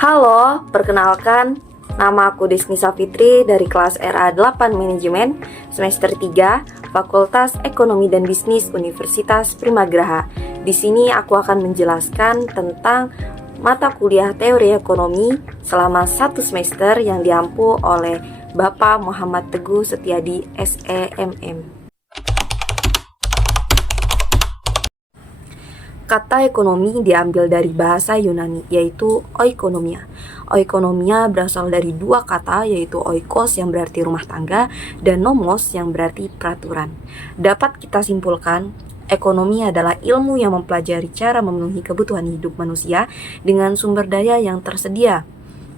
Halo, perkenalkan, nama aku Desni Safitri dari kelas RA8 Manajemen, semester 3, Fakultas Ekonomi dan Bisnis Universitas Primagraha. Di sini aku akan menjelaskan tentang mata kuliah teori ekonomi selama 1 semester yang diampu oleh Bapak Muhammad Teguh Setiadi, SEMM. Kata ekonomi diambil dari bahasa Yunani, yaitu oikonomia. Oikonomia berasal dari dua kata, yaitu oikos yang berarti rumah tangga dan nomos yang berarti peraturan. Dapat kita simpulkan, ekonomi adalah ilmu yang mempelajari cara memenuhi kebutuhan hidup manusia dengan sumber daya yang tersedia.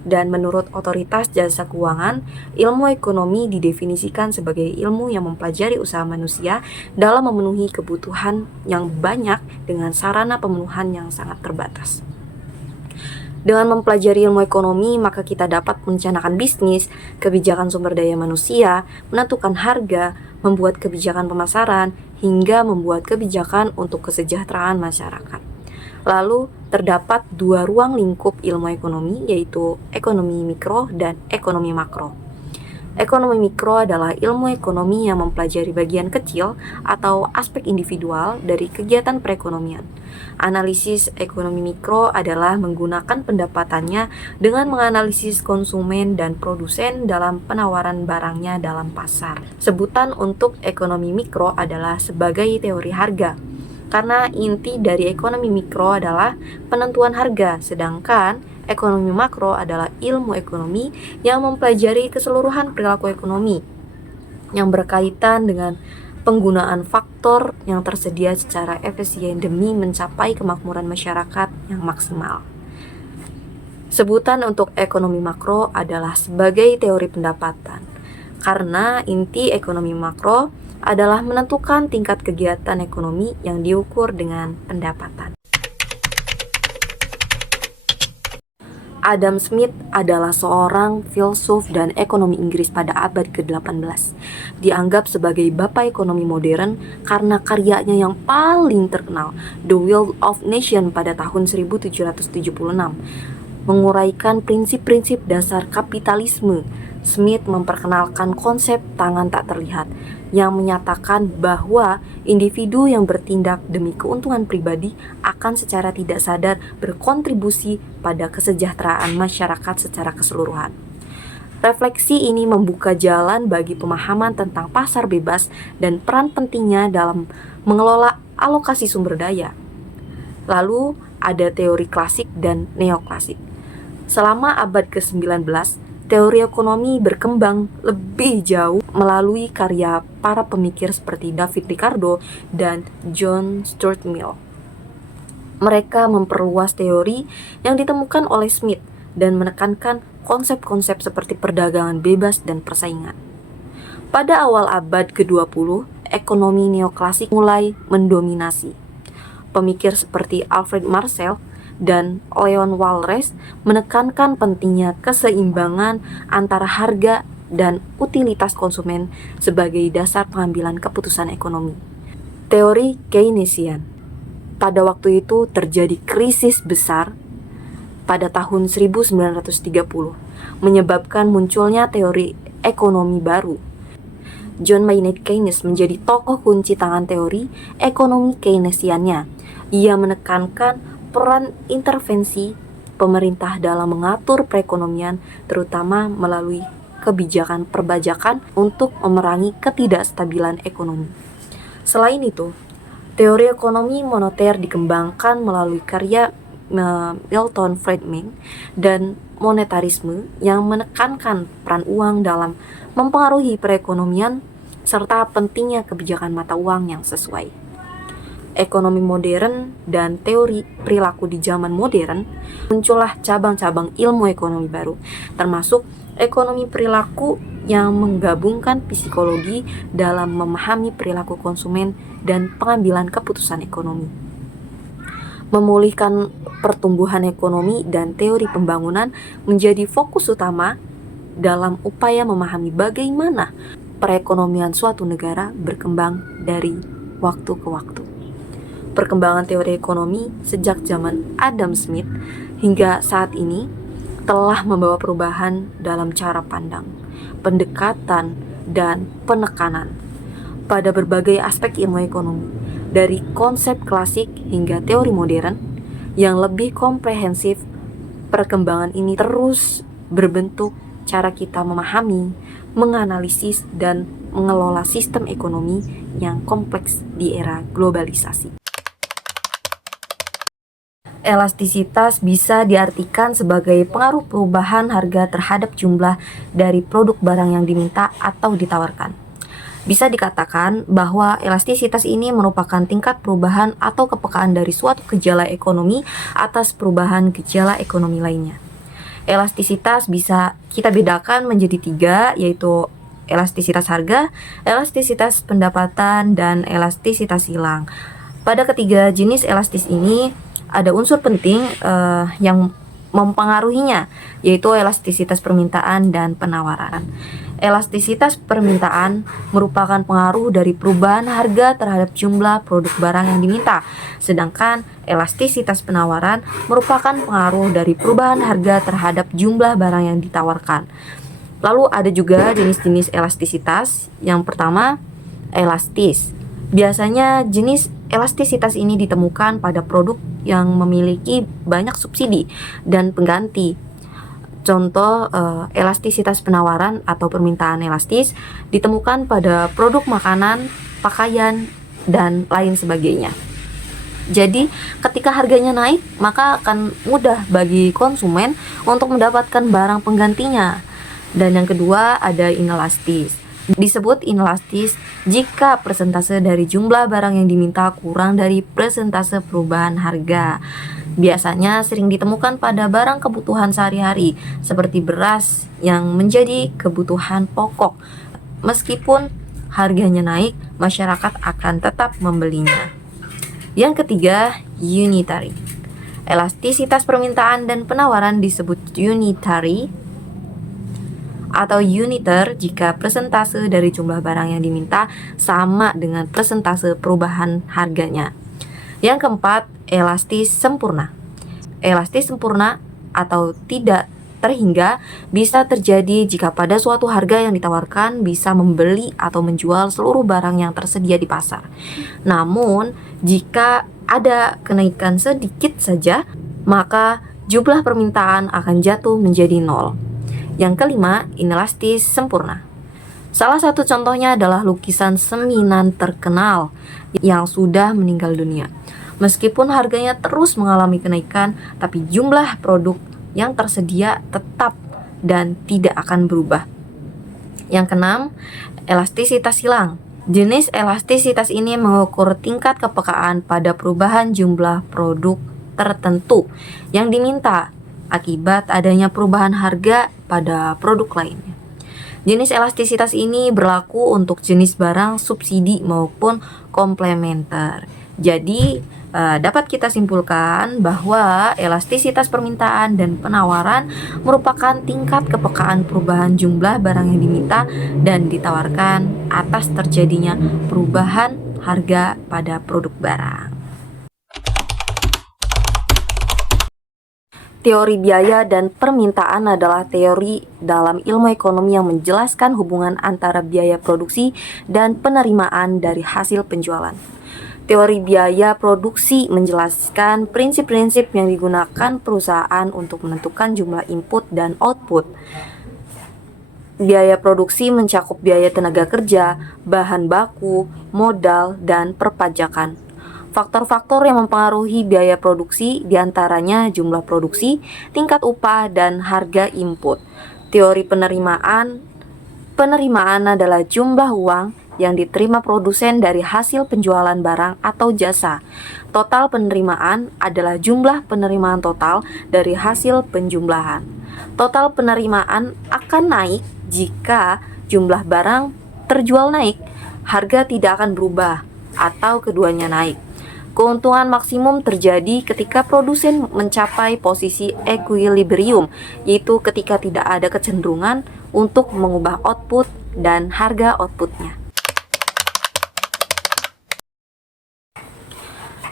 Dan menurut Otoritas Jasa Keuangan, ilmu ekonomi didefinisikan sebagai ilmu yang mempelajari usaha manusia dalam memenuhi kebutuhan yang banyak dengan sarana pemenuhan yang sangat terbatas. Dengan mempelajari ilmu ekonomi, maka kita dapat merencanakan bisnis, kebijakan sumber daya manusia, menentukan harga, membuat kebijakan pemasaran, hingga membuat kebijakan untuk kesejahteraan masyarakat. Lalu, terdapat dua ruang lingkup ilmu ekonomi, yaitu ekonomi mikro dan ekonomi makro. Ekonomi mikro adalah ilmu ekonomi yang mempelajari bagian kecil atau aspek individual dari kegiatan perekonomian. Analisis ekonomi mikro adalah menggunakan pendapatannya dengan menganalisis konsumen dan produsen dalam penawaran barangnya dalam pasar. Sebutan untuk ekonomi mikro adalah sebagai teori harga, karena inti dari ekonomi mikro adalah penentuan harga, sedangkan ekonomi makro adalah ilmu ekonomi yang mempelajari keseluruhan perilaku ekonomi yang berkaitan dengan penggunaan faktor yang tersedia secara efisien demi mencapai kemakmuran masyarakat yang maksimal. Sebutan untuk ekonomi makro adalah sebagai teori pendapatan, karena inti ekonomi makro adalah menentukan tingkat kegiatan ekonomi yang diukur dengan pendapatan. Adam Smith adalah seorang filsuf dan ekonomi Inggris pada abad ke-18. Dianggap sebagai bapak ekonomi modern karena karyanya yang paling terkenal, The Wealth of Nations pada tahun 1776, menguraikan prinsip-prinsip dasar kapitalisme. Smith memperkenalkan konsep tangan tak terlihat yang menyatakan bahwa individu yang bertindak demi keuntungan pribadi akan secara tidak sadar berkontribusi pada kesejahteraan masyarakat secara keseluruhan. Refleksi ini membuka jalan bagi pemahaman tentang pasar bebas dan peran pentingnya dalam mengelola alokasi sumber daya. Lalu ada teori klasik dan neoklasik. Selama abad ke-19, teori ekonomi berkembang lebih jauh melalui karya para pemikir seperti David Ricardo dan John Stuart Mill. Mereka memperluas teori yang ditemukan oleh Smith dan menekankan konsep-konsep seperti perdagangan bebas dan persaingan. Pada awal abad ke-20, ekonomi neoklasik mulai mendominasi. Pemikir seperti Alfred Marshall dan Leon Walras menekankan pentingnya keseimbangan antara harga dan utilitas konsumen sebagai dasar pengambilan keputusan ekonomi. Teori Keynesian. Pada waktu itu terjadi krisis besar pada tahun 1930, menyebabkan munculnya teori ekonomi baru. John Maynard Keynes menjadi tokoh kunci tangan teori ekonomi Keynesiannya. Ia menekankan peran intervensi pemerintah dalam mengatur perekonomian, terutama melalui kebijakan perbajakan untuk memerangi ketidakstabilan ekonomi. Selain itu, teori ekonomi moneter dikembangkan melalui karya Milton Friedman dan monetarisme yang menekankan peran uang dalam mempengaruhi perekonomian serta pentingnya kebijakan mata uang yang sesuai. Ekonomi modern dan teori perilaku di zaman modern, muncullah cabang-cabang ilmu ekonomi baru, termasuk ekonomi perilaku yang menggabungkan psikologi dalam memahami perilaku konsumen dan pengambilan keputusan ekonomi. Memulihkan pertumbuhan ekonomi dan teori pembangunan menjadi fokus utama dalam upaya memahami bagaimana perekonomian suatu negara berkembang dari waktu ke waktu. Perkembangan teori ekonomi sejak zaman Adam Smith hingga saat ini telah membawa perubahan dalam cara pandang, pendekatan, dan penekanan pada berbagai aspek ilmu ekonomi, dari konsep klasik hingga teori modern yang lebih komprehensif. Perkembangan ini terus berbentuk cara kita memahami, menganalisis, dan mengelola sistem ekonomi yang kompleks di era globalisasi. Elastisitas bisa diartikan sebagai pengaruh perubahan harga terhadap jumlah dari produk barang yang diminta atau ditawarkan. Bisa dikatakan bahwa elastisitas ini merupakan tingkat perubahan atau kepekaan dari suatu gejala ekonomi atas perubahan gejala ekonomi lainnya. Elastisitas bisa kita bedakan menjadi 3, yaitu elastisitas harga, elastisitas pendapatan, dan elastisitas silang. Pada ketiga jenis elastis ini ada unsur penting yang mempengaruhinya, yaitu elastisitas permintaan dan penawaran. Elastisitas permintaan merupakan pengaruh dari perubahan harga terhadap jumlah produk barang yang diminta, sedangkan elastisitas penawaran merupakan pengaruh dari perubahan harga terhadap jumlah barang yang ditawarkan. Lalu ada juga jenis-jenis elastisitas. Yang pertama, elastis. Biasanya jenis elastisitas ini ditemukan pada produk yang memiliki banyak subsidi dan pengganti. Contoh elastisitas penawaran atau permintaan elastis ditemukan pada produk makanan, pakaian, dan lain sebagainya. Jadi ketika harganya naik, maka akan mudah bagi konsumen untuk mendapatkan barang penggantinya. Dan yang kedua ada inelastis. Disebut inelastis jika persentase dari jumlah barang yang diminta kurang dari persentase perubahan harga. Biasanya sering ditemukan pada barang kebutuhan sehari-hari seperti beras yang menjadi kebutuhan pokok. Meskipun harganya naik, masyarakat akan tetap membelinya. Yang ketiga, unitary. Elastisitas permintaan dan penawaran disebut unitary atau uniter jika persentase dari jumlah barang yang diminta sama dengan persentase perubahan harganya. Yang keempat, elastis sempurna. Elastis sempurna atau tidak terhingga bisa terjadi jika pada suatu harga yang ditawarkan bisa membeli atau menjual seluruh barang yang tersedia di pasar. Namun, jika ada kenaikan sedikit saja, maka jumlah permintaan akan jatuh menjadi 0. Yang kelima, inelastis sempurna. Salah satu contohnya adalah lukisan seniman terkenal yang sudah meninggal dunia. Meskipun harganya terus mengalami kenaikan, tapi jumlah produk yang tersedia tetap dan tidak akan berubah. Yang keenam, elastisitas silang. Jenis elastisitas ini mengukur tingkat kepekaan pada perubahan jumlah produk tertentu yang diminta akibat adanya perubahan harga pada produk lainnya. Jenis elastisitas ini berlaku untuk jenis barang subsidi maupun komplementer. Jadi, dapat kita simpulkan bahwa elastisitas permintaan dan penawaran merupakan tingkat kepekaan perubahan jumlah barang yang diminta dan ditawarkan atas terjadinya perubahan harga pada produk barang. Teori biaya dan permintaan adalah teori dalam ilmu ekonomi yang menjelaskan hubungan antara biaya produksi dan penerimaan dari hasil penjualan. Teori biaya produksi menjelaskan prinsip-prinsip yang digunakan perusahaan untuk menentukan jumlah input dan output. Biaya produksi mencakup biaya tenaga kerja, bahan baku, modal, dan perpajakan. Faktor-faktor yang mempengaruhi biaya produksi diantaranya jumlah produksi, tingkat upah, dan harga input. Teori penerimaan adalah jumlah uang yang diterima produsen dari hasil penjualan barang atau jasa. Total penerimaan adalah jumlah penerimaan total dari hasil penjumlahan. Total penerimaan akan naik jika jumlah barang terjual naik, harga tidak akan berubah, atau keduanya naik. Keuntungan maksimum terjadi ketika produsen mencapai posisi equilibrium, yaitu ketika tidak ada kecenderungan untuk mengubah output dan harga outputnya.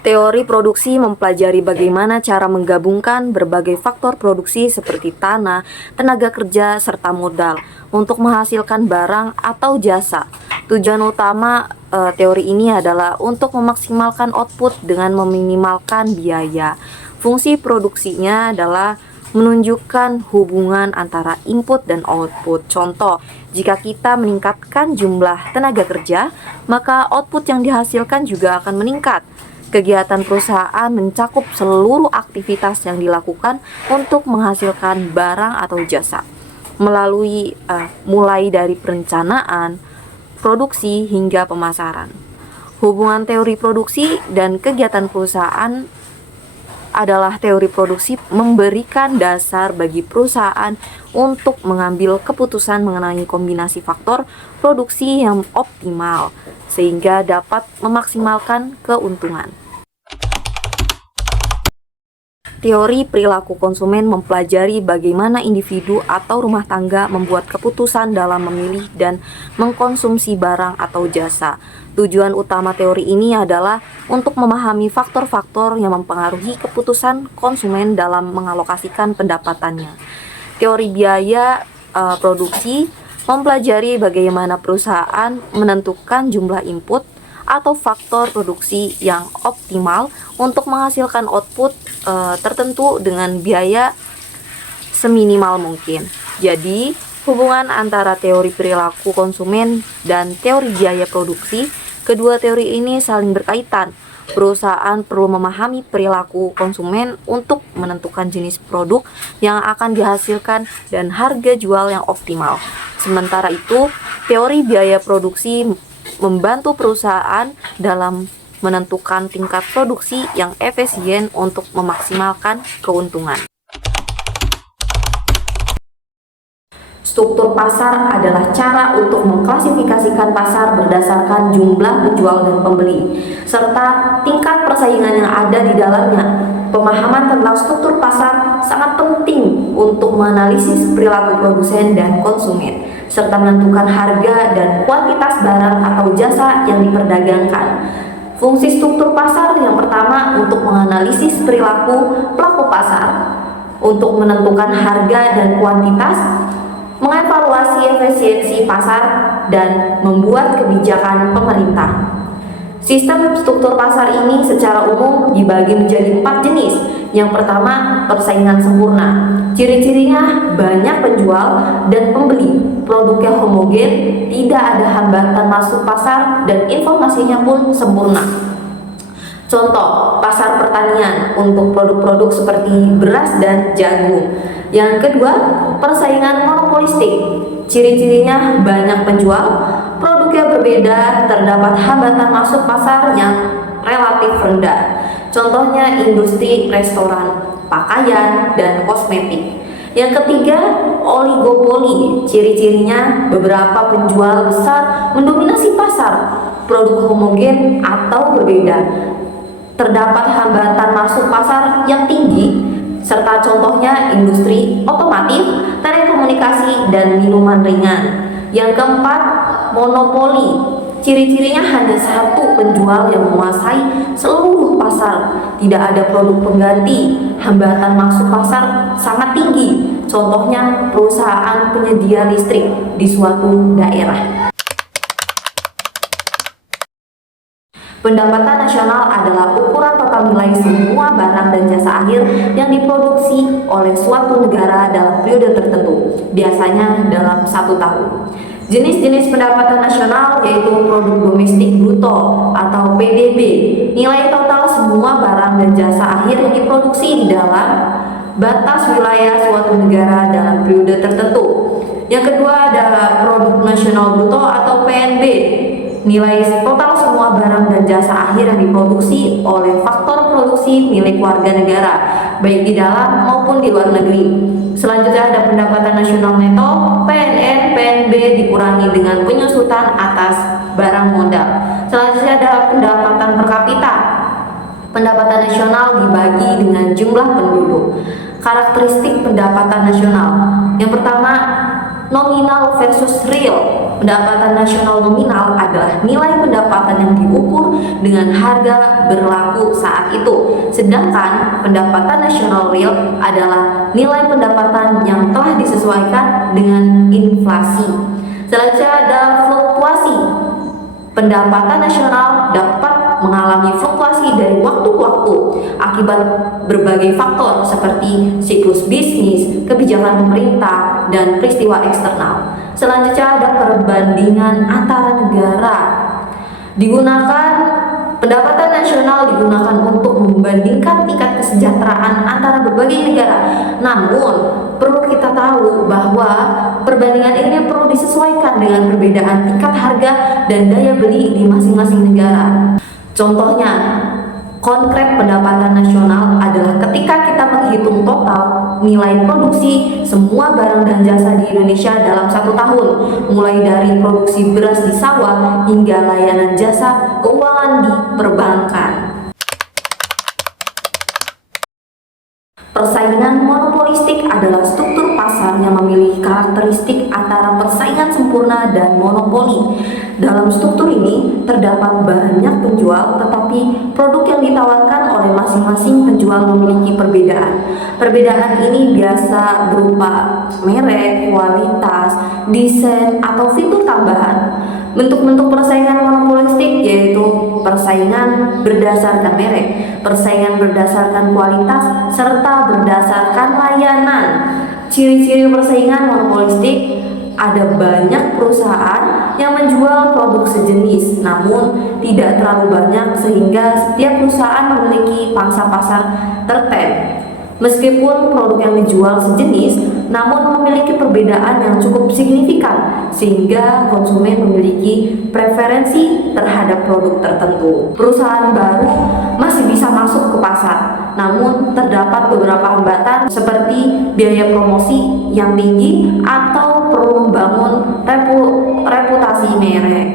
Teori produksi mempelajari bagaimana cara menggabungkan berbagai faktor produksi seperti tanah, tenaga kerja, serta modal untuk menghasilkan barang atau jasa. Tujuan utama teori ini adalah untuk memaksimalkan output dengan meminimalkan biaya. Fungsi produksinya adalah menunjukkan hubungan antara input dan output. Contoh, jika kita meningkatkan jumlah tenaga kerja, maka output yang dihasilkan juga akan meningkat. Kegiatan perusahaan mencakup seluruh aktivitas yang dilakukan untuk menghasilkan barang atau jasa, melalui mulai dari perencanaan, produksi hingga pemasaran. Hubungan teori produksi dan kegiatan perusahaan adalah teori produksi memberikan dasar bagi perusahaan untuk mengambil keputusan mengenai kombinasi faktor produksi yang optimal sehingga dapat memaksimalkan keuntungan. Teori perilaku konsumen mempelajari bagaimana individu atau rumah tangga membuat keputusan dalam memilih dan mengkonsumsi barang atau jasa. Tujuan utama teori ini adalah untuk memahami faktor-faktor yang mempengaruhi keputusan konsumen dalam mengalokasikan pendapatannya. Teori biaya produksi mempelajari bagaimana perusahaan menentukan jumlah input atau faktor produksi yang optimal untuk menghasilkan output tertentu dengan biaya seminimal mungkin. Jadi, hubungan antara teori perilaku konsumen dan teori biaya produksi, kedua teori ini saling berkaitan. Perusahaan perlu memahami perilaku konsumen untuk menentukan jenis produk yang akan dihasilkan dan harga jual yang optimal. Sementara itu, teori biaya produksi membantu perusahaan dalam menentukan tingkat produksi yang efisien untuk memaksimalkan keuntungan. Struktur pasar adalah cara untuk mengklasifikasikan pasar berdasarkan jumlah penjual dan pembeli, serta tingkat persaingan yang ada di dalamnya. Pemahaman tentang struktur pasar sangat penting untuk menganalisis perilaku produsen dan konsumen, serta menentukan harga dan kuantitas barang atau jasa yang diperdagangkan. Fungsi struktur pasar yang pertama untuk menganalisis perilaku pelaku pasar, untuk menentukan harga dan kuantitas, mengevaluasi efisiensi pasar, dan membuat kebijakan pemerintah. Sistem struktur pasar ini secara umum dibagi menjadi 4 jenis. Yang pertama, persaingan sempurna. Ciri-cirinya banyak penjual dan pembeli, produknya homogen, tidak ada hambatan masuk pasar, dan informasinya pun sempurna. Contoh, pasar pertanian untuk produk-produk seperti beras dan jagung. Yang kedua, persaingan monopolistik. Ciri-cirinya banyak penjual, produknya berbeda, terdapat hambatan masuk pasar yang relatif rendah. Contohnya industri restoran, pakaian, dan kosmetik. Yang ketiga, oligopoli. Ciri-cirinya beberapa penjual besar mendominasi pasar, produk homogen atau berbeda. Terdapat hambatan masuk pasar yang tinggi, serta contohnya industri otomotif, telekomunikasi, dan minuman ringan. Yang keempat, monopoli. Ciri-cirinya hanya satu penjual yang menguasai seluruh pasar, tidak ada produk pengganti, hambatan masuk pasar sangat tinggi. Contohnya perusahaan penyedia listrik di suatu daerah. Pendapatan nasional adalah ukuran total nilai semua barang dan jasa akhir yang diproduksi oleh suatu negara dalam periode tertentu, biasanya dalam 1 tahun. Jenis-jenis pendapatan nasional yaitu produk domestik bruto atau PDB, nilai total semua barang dan jasa akhir yang diproduksi di dalam batas wilayah suatu negara dalam periode tertentu. Yang kedua adalah produk nasional bruto atau PNB, nilai total semua barang dan jasa akhir yang diproduksi oleh faktor produksi milik warga negara, baik di dalam maupun di luar negeri. Selanjutnya ada pendapatan nasional neto, PNN, PNB dikurangi dengan penyusutan atas barang modal. Selanjutnya ada pendapatan per kapita. Pendapatan nasional dibagi dengan jumlah penduduk. Karakteristik pendapatan nasional. Yang pertama, nominal versus real. Pendapatan nasional nominal adalah nilai pendapatan yang diukur dengan harga berlaku saat itu. Sedangkan pendapatan nasional real adalah nilai pendapatan yang telah disesuaikan dengan inflasi. Selanjutnya ada fluktuasi. Pendapatan nasional dapat mengalami fluktuasi dari waktu ke waktu akibat berbagai faktor seperti siklus bisnis, kebijakan pemerintah, dan peristiwa eksternal. Selanjutnya ada perbandingan antara negara. Pendapatan nasional digunakan untuk membandingkan tingkat kesejahteraan antara berbagai negara. Namun, perlu kita tahu bahwa perbandingan ini perlu disesuaikan dengan perbedaan tingkat harga dan daya beli di masing-masing negara. Contohnya, konkret pendapatan nasional adalah ketika kita menghitung total nilai produksi semua barang dan jasa di Indonesia dalam 1 tahun, mulai dari produksi beras di sawah hingga layanan jasa keuangan di perbankan. Persaingan monopolistik adalah struktur pasar yang memiliki karakteristik antara persaingan sempurna dan monopoli. Dalam struktur ini terdapat banyak penjual, tetapi produk yang ditawarkan oleh masing-masing penjual memiliki perbedaan. Perbedaan ini biasa berupa merek, kualitas, desain, atau fitur tambahan. Bentuk-bentuk persaingan monopolistik yaitu persaingan berdasarkan merek, persaingan berdasarkan kualitas, serta berdasarkan layanan. Ciri-ciri persaingan monopolistik: ada banyak perusahaan yang menjual produk sejenis, namun tidak terlalu banyak sehingga setiap perusahaan memiliki pangsa pasar tertentu. Meskipun produk yang dijual sejenis, namun memiliki perbedaan yang cukup signifikan sehingga konsumen memiliki preferensi terhadap produk tertentu. Perusahaan baru masih bisa masuk ke pasar, namun terdapat beberapa hambatan seperti biaya promosi yang tinggi atau perlu membangun reputasi merek.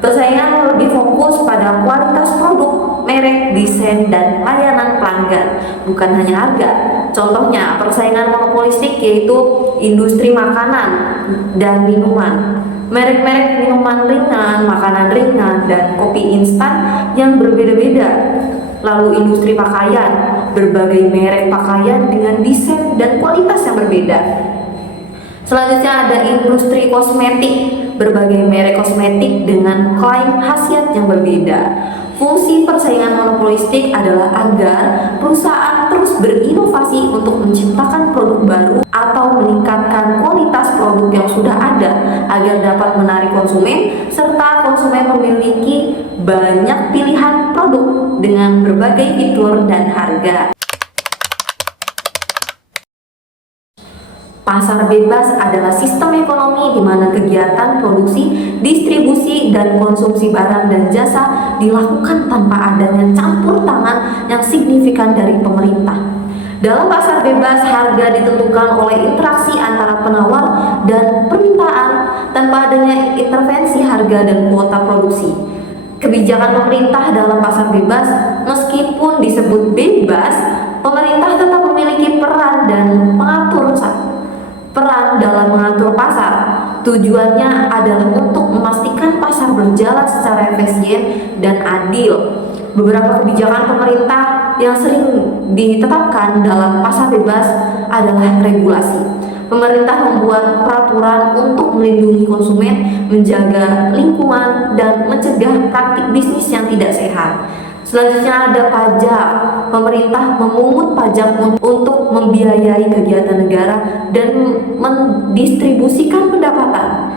Persaingan lebih fokus pada kualitas produk, merek, desain, dan layanan pelanggan, bukan hanya harga. Contohnya, persaingan monopolistik yaitu industri makanan dan minuman. Merek-merek minuman ringan, makanan ringan, dan kopi instan yang berbeda-beda. Lalu industri pakaian, berbagai merek pakaian dengan desain dan kualitas yang berbeda. Selanjutnya ada industri kosmetik, berbagai merek kosmetik dengan klaim khasiat yang berbeda. Fungsi persaingan monopolistik adalah agar perusahaan terus berinovasi untuk menciptakan produk baru atau meningkatkan kualitas produk yang sudah ada agar dapat menarik konsumen, serta konsumen memiliki banyak pilihan produk dengan berbagai fitur dan harga. Pasar bebas adalah sistem ekonomi di mana kegiatan produksi, distribusi, dan konsumsi barang dan jasa dilakukan tanpa adanya campur tangan yang signifikan dari pemerintah. Dalam pasar bebas, harga ditentukan oleh interaksi antara penawar dan permintaan tanpa adanya intervensi harga dan kuota produksi. Kebijakan pemerintah dalam pasar bebas, meskipun disebut bebas, pemerintah tetap memiliki peran dalam mengatur pasar. Tujuannya adalah untuk memastikan pasar berjalan secara efisien dan adil. Beberapa kebijakan pemerintah yang sering ditetapkan dalam pasar bebas adalah regulasi. Pemerintah membuat peraturan untuk melindungi konsumen, menjaga lingkungan, dan mencegah praktik bisnis yang tidak sehat. Selanjutnya ada pajak. Pemerintah memungut pajak untuk membiayai kegiatan negara dan mendistribusikan pendapatan.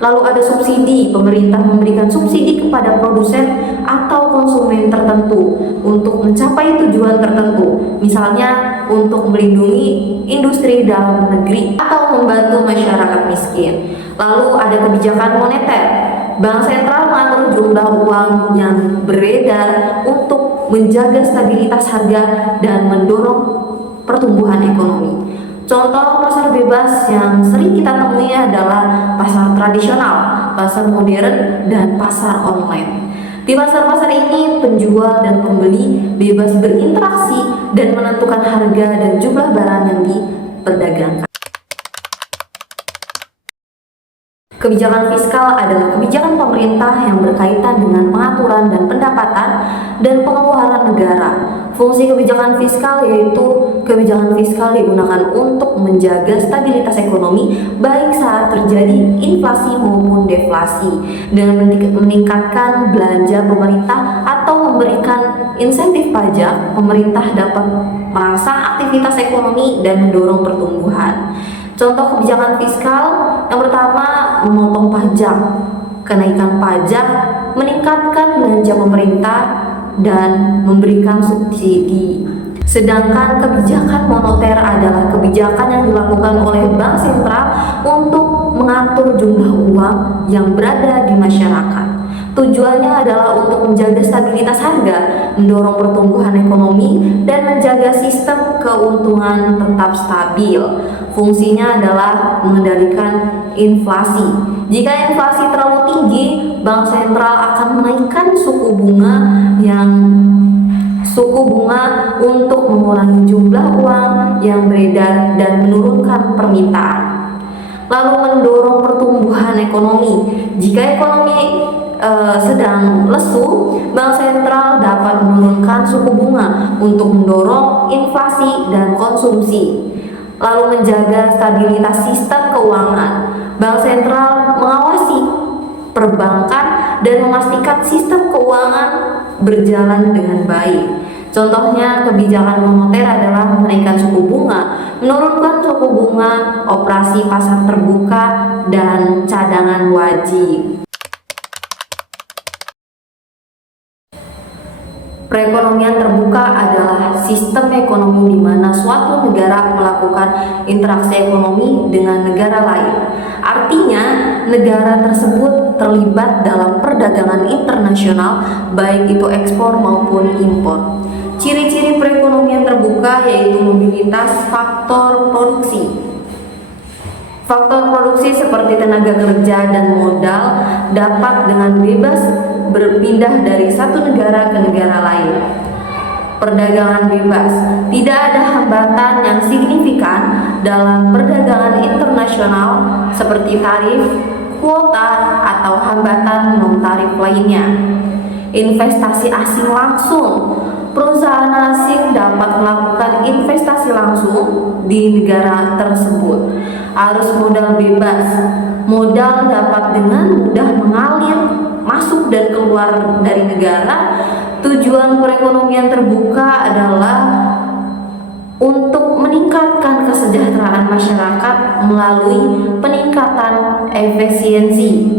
Lalu ada subsidi. Pemerintah memberikan subsidi kepada produsen atau konsumen tertentu untuk mencapai tujuan tertentu, misalnya untuk melindungi industri dalam negeri atau membantu masyarakat miskin. Lalu ada kebijakan moneter. Bank sentral mengatur jumlah uang yang beredar untuk menjaga stabilitas harga dan mendorong pertumbuhan ekonomi. Contoh pasar bebas yang sering kita temui adalah pasar tradisional, pasar modern, dan pasar online. Di pasar-pasar ini, penjual dan pembeli bebas berinteraksi dan menentukan harga dan jumlah barang yang diperdagangkan. Kebijakan fiskal adalah kebijakan pemerintah yang berkaitan dengan pengaturan dan pendapatan dan pengeluaran negara. Fungsi kebijakan fiskal yaitu kebijakan fiskal digunakan untuk menjaga stabilitas ekonomi baik saat terjadi inflasi maupun deflasi, dengan meningkatkan belanja pemerintah atau memberikan insentif pajak. Pemerintah dapat merangsang aktivitas ekonomi dan mendorong pertumbuhan. Contoh kebijakan fiskal yang pertama, memotong pajak. Kenaikan pajak meningkatkan belanja pemerintah dan memberikan subsidi. Sedangkan kebijakan moneter adalah kebijakan yang dilakukan oleh bank sentral untuk mengatur jumlah uang yang berada di masyarakat. Tujuannya adalah untuk menjaga stabilitas harga, mendorong pertumbuhan ekonomi, dan menjaga sistem keuntungan tetap stabil. Fungsinya adalah mengendalikan inflasi. Jika inflasi terlalu tinggi, bank sentral akan menaikkan suku bunga untuk mengurangi jumlah uang yang beredar dan menurunkan permintaan. Lalu mendorong pertumbuhan ekonomi. Jika ekonomi sedang lesu, bank sentral dapat menurunkan suku bunga untuk mendorong inflasi dan konsumsi. Lalu menjaga stabilitas sistem keuangan. Bank sentral mengawasi perbankan dan memastikan sistem keuangan berjalan dengan baik. Contohnya kebijakan moneter adalah menaikkan suku bunga, menurunkan suku bunga, operasi pasar terbuka, dan cadangan wajib. Perekonomian terbuka adalah sistem ekonomi di mana suatu negara melakukan interaksi ekonomi dengan negara lain. Artinya, negara tersebut terlibat dalam perdagangan internasional, baik itu ekspor maupun impor. Ciri-ciri perekonomian terbuka yaitu mobilitas faktor produksi. Faktor produksi seperti tenaga kerja dan modal dapat dengan bebas berpindah dari satu negara ke negara lain. Perdagangan bebas. Tidak ada hambatan yang signifikan dalam perdagangan internasional seperti tarif, kuota, atau hambatan non-tarif lainnya. Investasi asing langsung. Perusahaan asing dapat melakukan investasi langsung di negara tersebut. Arus modal bebas. Modal dapat dengan mudah mengalir masuk dan keluar dari negara. Tujuan perekonomian terbuka adalah untuk meningkatkan kesejahteraan masyarakat melalui peningkatan efisiensi.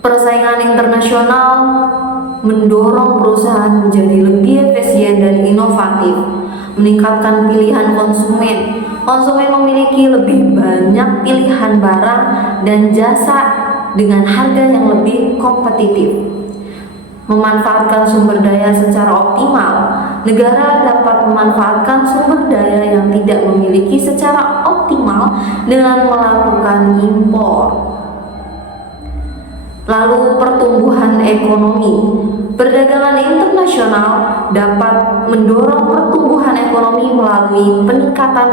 Persaingan internasional mendorong perusahaan menjadi lebih efisien dan inovatif, meningkatkan pilihan konsumen. Konsumen memiliki lebih banyak pilihan barang dan jasa dengan harga yang lebih kompetitif. Memanfaatkan sumber daya secara optimal. Negara dapat memanfaatkan sumber daya yang tidak memiliki secara optimal dengan melakukan impor. Lalu pertumbuhan ekonomi. Perdagangan internasional dapat mendorong pertumbuhan ekonomi melalui peningkatan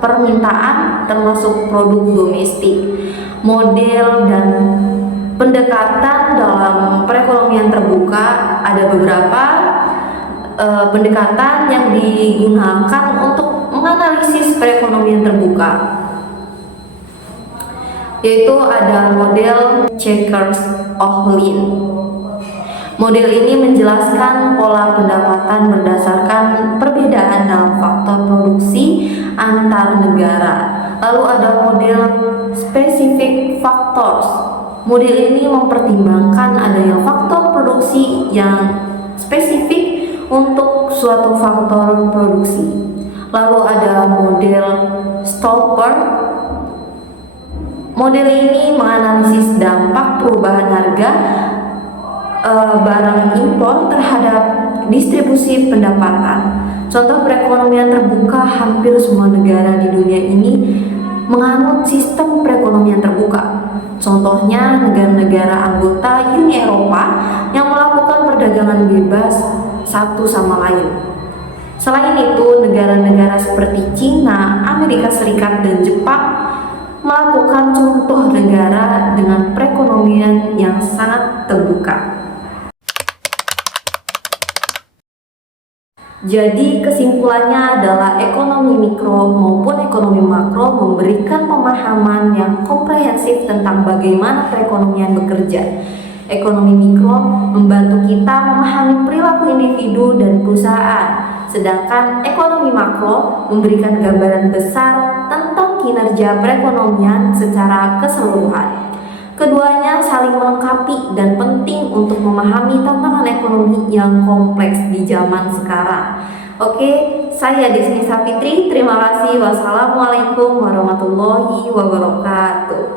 permintaan termasuk produk domestik. Model dan pendekatan dalam perekonomian terbuka ada beberapa pendekatan yang digunakan untuk menganalisis perekonomian terbuka, yaitu ada model Chequers-Ohlin. Model ini menjelaskan pola pendapatan berdasarkan perbedaan dalam faktor produksi antar negara. Lalu ada model Specific Factors. Model ini mempertimbangkan adanya faktor produksi yang spesifik untuk suatu faktor produksi. Lalu ada model Stolper. Model ini menganalisis dampak perubahan harga barang impor terhadap distribusi pendapatan. Contoh perekonomian terbuka, hampir semua negara di dunia ini menganut sistem perekonomian terbuka. Contohnya negara-negara anggota Uni Eropa yang melakukan perdagangan bebas satu sama lain. Selain itu, negara-negara seperti Cina, Amerika Serikat, dan Jepang melakukan contoh negara dengan perekonomian yang sangat terbuka. Jadi kesimpulannya adalah ekonomi mikro maupun ekonomi makro memberikan pemahaman yang komprehensif tentang bagaimana perekonomian bekerja. Ekonomi mikro membantu kita memahami perilaku individu dan perusahaan, sedangkan ekonomi makro memberikan gambaran besar tentang kinerja perekonomian secara keseluruhan. Keduanya saling melengkapi dan penting untuk memahami tantangan ekonomi yang kompleks di zaman sekarang. Oke, saya Desni Sapitri. Terima kasih. Wassalamualaikum warahmatullahi wabarakatuh.